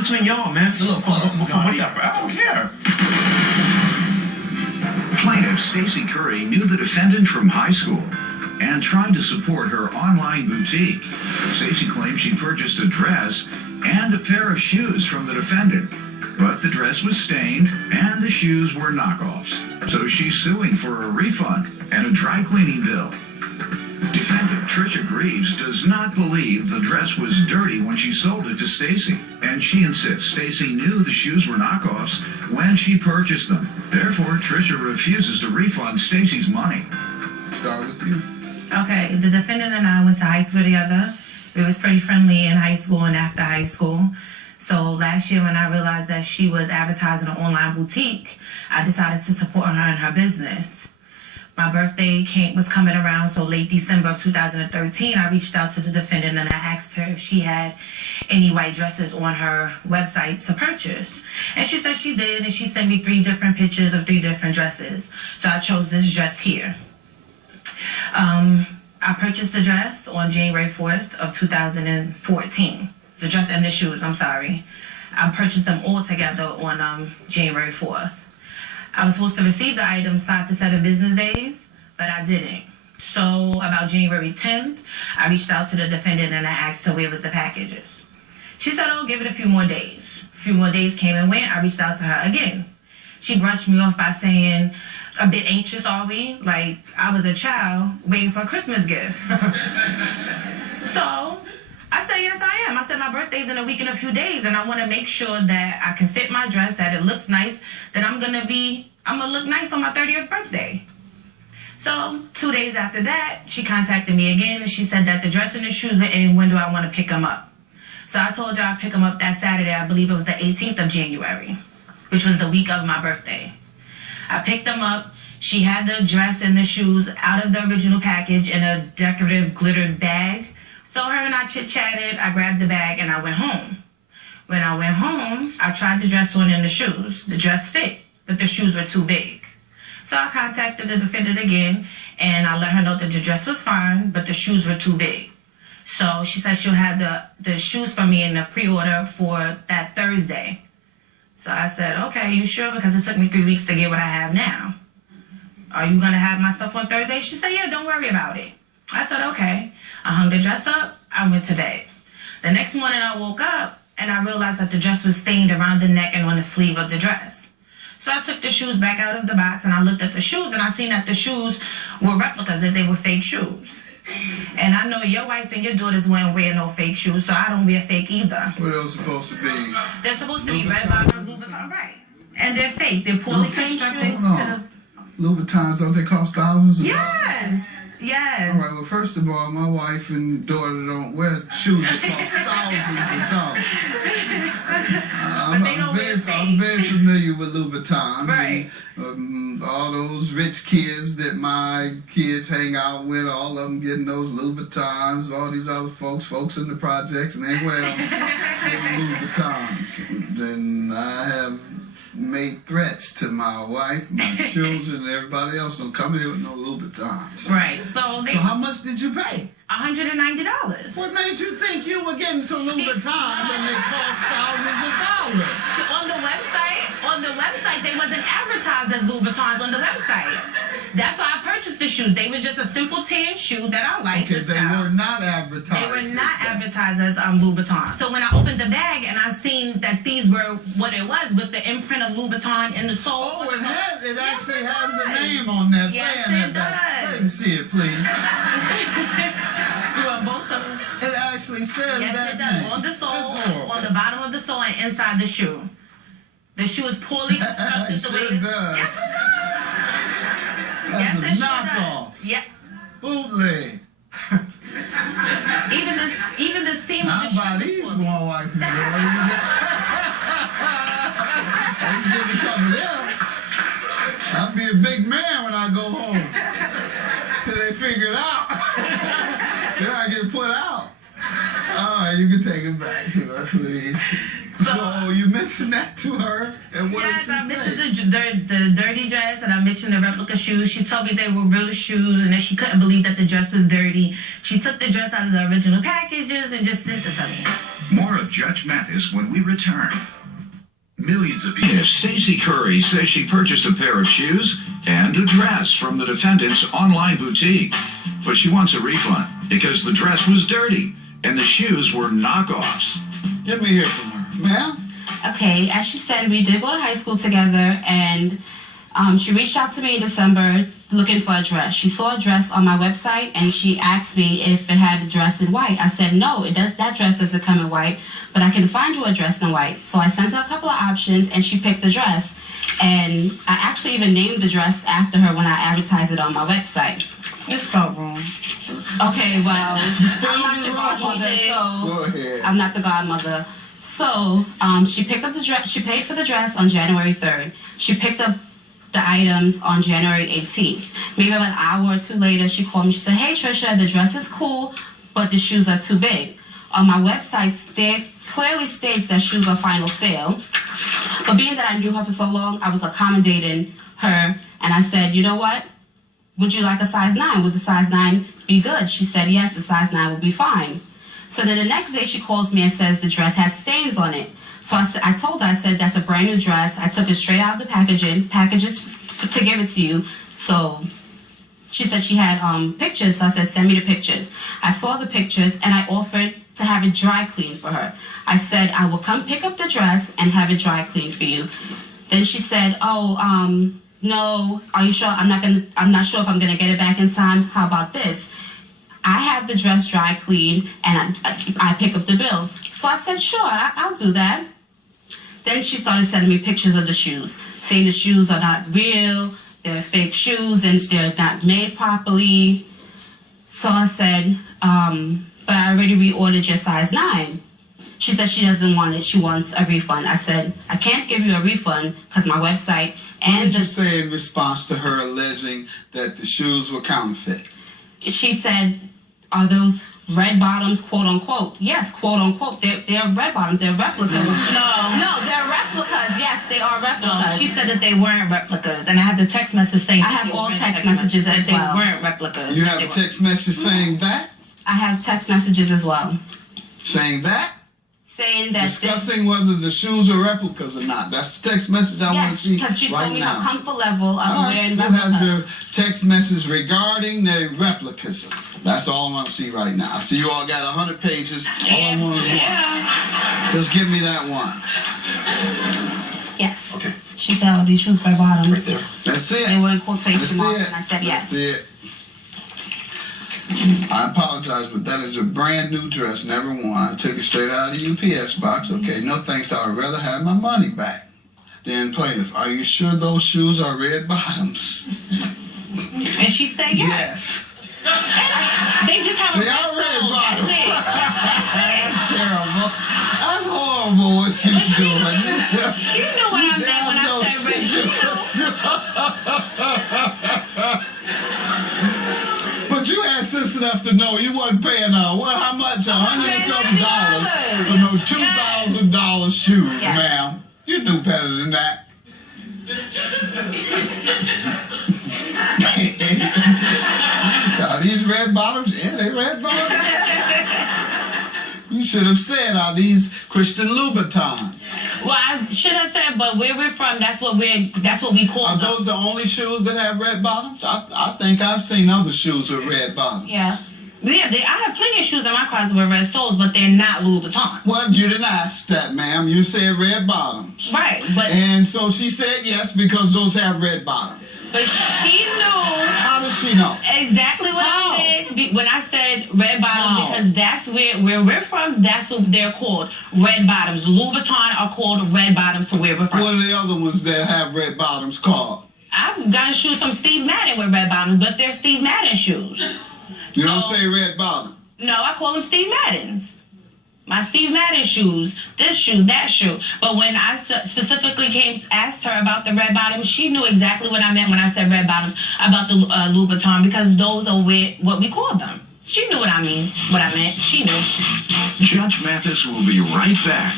Between y'all, man. A little close. From whatever. I don't care. Plaintiff Stacey Curry knew the defendant from high school and tried to support her online boutique. Stacey claims she purchased a dress and a pair of shoes from the defendant, but the dress was stained and the shoes were knockoffs. So she's suing for a refund and a dry cleaning bill. Defendant Trisha Greaves does not believe the dress was dirty when she sold it to Stacey, and she insists Stacey knew the shoes were knockoffs when she purchased them. Therefore, Trisha refuses to refund Stacey's money. Start with you. Okay, the defendant and I went to high school together. We was pretty friendly in high school and after high school. So last year when I realized that she was advertising an online boutique, I decided to support her in her business. My birthday was coming around, so late December of 2013, I reached out to the defendant and I asked her if she had any white dresses on her website to purchase. And she said she did, and she sent me 3 different pictures of 3 different dresses. So I chose this dress here. I purchased the dress on January 4th of 2014. The dress and the shoes, I'm sorry. I purchased them all together on January 4th. I was supposed to receive the items 5 to 7 business days, but I didn't. So about January 10th, I reached out to the defendant and I asked her where was the packages. She said, oh, give it a few more days. A few more days came and went. I reached out to her again. She brushed me off by saying, a bit anxious, are we? Like I was a child waiting for a Christmas gift. So I said, yes, I am. I said, my birthday's in a week and a few days, and I want to make sure that I can fit my dress, that it looks nice, that I'm gonna look nice on my 30th birthday. So 2 days after that, she contacted me again, and she said that the dress and the shoes were in. When do I want to pick them up? So I told her I'd pick them up that Saturday. I believe it was the 18th of January, which was the week of my birthday. I picked them up. She had the dress and the shoes out of the original package in a decorative glittered bag. So her and I chit-chatted. I grabbed the bag and I went home. When I went home, I tried the dress on and the shoes. The dress fit, but the shoes were too big. So I contacted the defendant again, and I let her know that the dress was fine, but the shoes were too big. So she said she'll have the shoes for me in the pre-order for that Thursday. So I said, okay, you sure? Because it took me 3 weeks to get what I have now. Are you going to have my stuff on Thursday? She said, yeah, don't worry about it. I said, okay. I hung the dress up. I went to bed. The next morning I woke up and I realized that the dress was stained around the neck and on the sleeve of the dress. So I took the shoes back out of the box and I looked at the shoes and I seen that the shoes were replicas, that they were fake shoes. And I know your wife and your daughters wouldn't wear no fake shoes, so I don't wear fake either. What are those supposed to be? They're supposed to be red bottoms, Louboutin, right? And they're fake. They're poorly constructed. Louboutins, don't they cost thousands of dollars? Yes. Yes. All right, well, first of all, my wife and daughter don't wear shoes that cost thousands of dollars. I'm very familiar with Louboutins. Right. And all those rich kids that my kids hang out with, all of them getting those Louboutins, all these other folks in the projects, and they wear Louboutins. Then I have made threats to my wife, my children, and everybody else. Don't come here with no Louboutins. Right. So how much did you pay? $190. What made you think you were getting some Louboutins and they cost thousands of dollars? On the website, they wasn't advertised as Louboutins on the website. That's why I purchased the shoes. They were just a simple tan shoe that I liked. Okay, they were not advertised. They were not advertised as Louboutins. So when I opened the bag and I seen that these were what it was the imprint of Louboutin in the sole. Oh, it actually has the name on there saying that. Let me see it, please. You want both of them? It actually says yes, that it does. name. On the sole, on the bottom of the sole, and inside the shoe. The shoe is poorly constructed. It sure does. Yes, it does. That's yes, a knockoff. Yep. Bootleg. even the seam of the shoe. I'll buy these for my wife and daughter. You give me a couple of them. I'll be a big man when I go home. Till they figure it out. Then I get put out. All right, you can take it back to her, please. So you mentioned that to her, and what did she say? Yes, I mentioned the dirty dress, and I mentioned the replica shoes. She told me they were real shoes, and that she couldn't believe that the dress was dirty. She took the dress out of the original packages and just sent it to me. More of Judge Mathis when we return. Millions of people. Stacey Curry says she purchased a pair of shoes and a dress from the defendant's online boutique. But she wants a refund because the dress was dirty and the shoes were knockoffs. Let me hear from her. Ma'am? Okay, as she said, we did go to high school together, and she reached out to me in December looking for a dress. She saw a dress on my website, and she asked me if it had a dress in white. I said, no, that dress doesn't come in white, but I can find you a dress in white. So I sent her a couple of options, and she picked the dress. And I actually even named the dress after her when I advertised it on my website. It's spelled wrong. Okay, well, I'm not your godmother, so Go ahead. I'm not the godmother. So she picked up the dress. She paid for the dress on January 3rd. She picked up the items on January 18th. Maybe about an hour or two later, she called me. She said, "Hey, Trisha, the dress is cool, but the shoes are too big." On my website, there clearly states that shoes are final sale. But being that I knew her for so long, I was accommodating her, and I said, "You know what? Would you like a size 9? Would the size 9 be good?" She said, "Yes, the size 9 would be fine." So then the next day she calls me and says the dress had stains on it. So I told her, I said, "That's a brand new dress. I took it straight out of the packages to give it to you." So she said she had pictures. So I said, "Send me the pictures." I saw the pictures and I offered to have it dry cleaned for her. I said, "I will come pick up the dress and have it dry cleaned for you." Then she said, "Oh, no, are you sure? I'm not sure if I'm gonna get it back in time. How about this? I have the dress dry cleaned and I pick up the bill." So I said, "Sure, I'll do that." Then she started sending me pictures of the shoes, saying the shoes are not real, they're fake shoes and they're not made properly. So I said, "But I already reordered your size 9. She said she doesn't want it. She wants a refund. I said, "I can't give you a refund because my website and What did you say in response to her alleging that the shoes were counterfeit? She said, "Are those red bottoms, quote unquote?" Yes, quote unquote. They're red bottoms. They're replicas. No, they're replicas. Yes, they are replicas. No, she said that they weren't replicas, and I had the text message saying I have all text messages as that well. they weren't replicas. You have a text message saying that? I have text messages as well, Saying that? saying that. Discussing whether the shoes are replicas or not. That's the text message I want to Yes, see because she right told me now. her comfort level of All right, wearing who replicas. has the text message regarding the replicas? That's all I want to see right now. I see you all got 100 pages. All I want is one. Just give me that one. Yes. Okay. She said, "Oh, these shoes red bottoms." Right there. That's it. They were in quotation That's marks, it. and I said yes. That's it. I apologize, but that is a brand new dress, never worn. I took it straight out of the UPS box. Okay, no thanks. I would rather have my money back. Then Plaintiff, are you sure those shoes are red bottoms? And she said yes. They just have a They are red bottoms. That's terrible. That's horrible what you doing. She knew what I meant when I said red shoes. But you had sense enough to know you wasn't paying how much? $100 and something for no $2,000 shoes, Yes. ma'am. You knew better than that. Are these red bottoms? Yeah, they red bottoms. You should have said, are these Christian Louboutins? Well, I should have said, but where we're from, that's what we call Are them. those the only shoes that have red bottoms? I think I've seen other shoes with red bottoms. Yeah. Yeah, I have plenty of shoes in my closet with red soles, but they're not Louboutin. Well, you didn't ask that, ma'am. You said red bottoms. Right, but And so she said yes because those have red bottoms. she knew How does she know? exactly what How? I said when I said red bottoms How? because that's where we're from. That's what they're called, red bottoms. Louboutin are called red bottoms for where we're from. What are the other ones that have red bottoms called? I've gotten shoes from Steve Madden with red bottoms, but they're Steve Madden shoes. You don't No. say red bottom. No, I call them Steve Maddens. My Steve Madden shoes, this shoe, that shoe. But when I specifically asked her about the red bottoms, she knew exactly what I meant when I said red bottoms about the Louboutin because those are what we call them. She knew what I meant. She knew. Judge Mathis will be right back.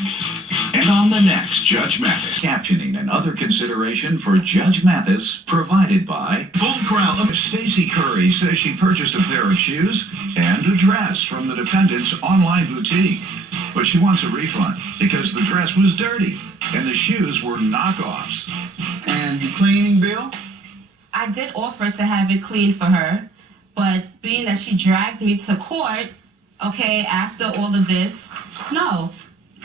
And on the next Judge Mathis, captioning and other consideration for Judge Mathis provided by Full Crowd. Stacey Curry says she purchased a pair of shoes and a dress from the defendant's online boutique. but she wants a refund because the dress was dirty and the shoes were knockoffs. And the cleaning bill? I did offer to have it cleaned for her, but being that she dragged me to court, okay, after all of this, no.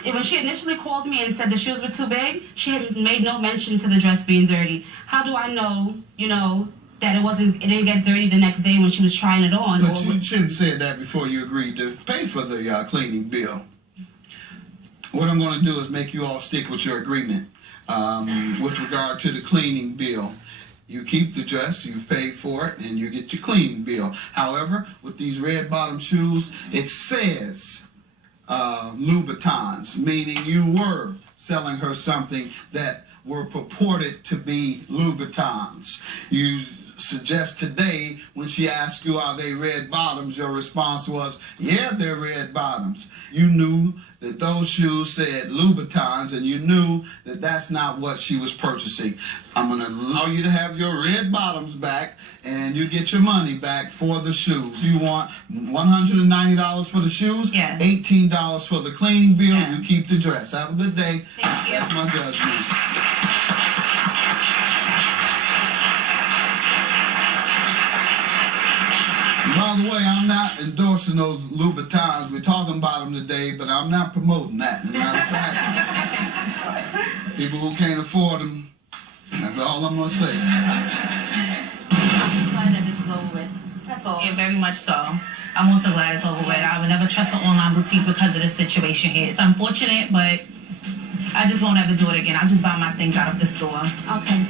When she initially called me and said the shoes were too big, she had made no mention to the dress being dirty. How do I know, that it didn't get dirty the next day when she was trying it on? But you should have said that before you agreed to pay for the cleaning bill. What I'm going to do is make you all stick with your agreement with regard to the cleaning bill. You keep the dress, you've paid for it, and you get your cleaning bill. However, with these red bottom shoes, it says Louboutins, meaning you were selling her something that were purported to be Louboutins. You suggest today, when she asked you, are they red bottoms, your response was, yeah, they're red bottoms. You knew that those shoes said Louboutins, and you knew that that's not what she was purchasing. I'm going to allow you to have your red bottoms back, and you get your money back for the shoes. You want $190 for the shoes, yes. $18 for the cleaning bill, yeah. You keep the dress. Have a good day. Thank you. That's my judgment. By the way, I'm not endorsing those Louboutins. We're talking about them today, but I'm not promoting that. Matter of fact, people who can't afford them, that's all I'm going to say. I'm just glad that this is over with. That's all. Yeah, very much so. I'm also glad it's over with. I would never trust an online boutique because of this situation here. It's unfortunate, but I just won't ever do it again. I'll just buy my things out of the store. Okay.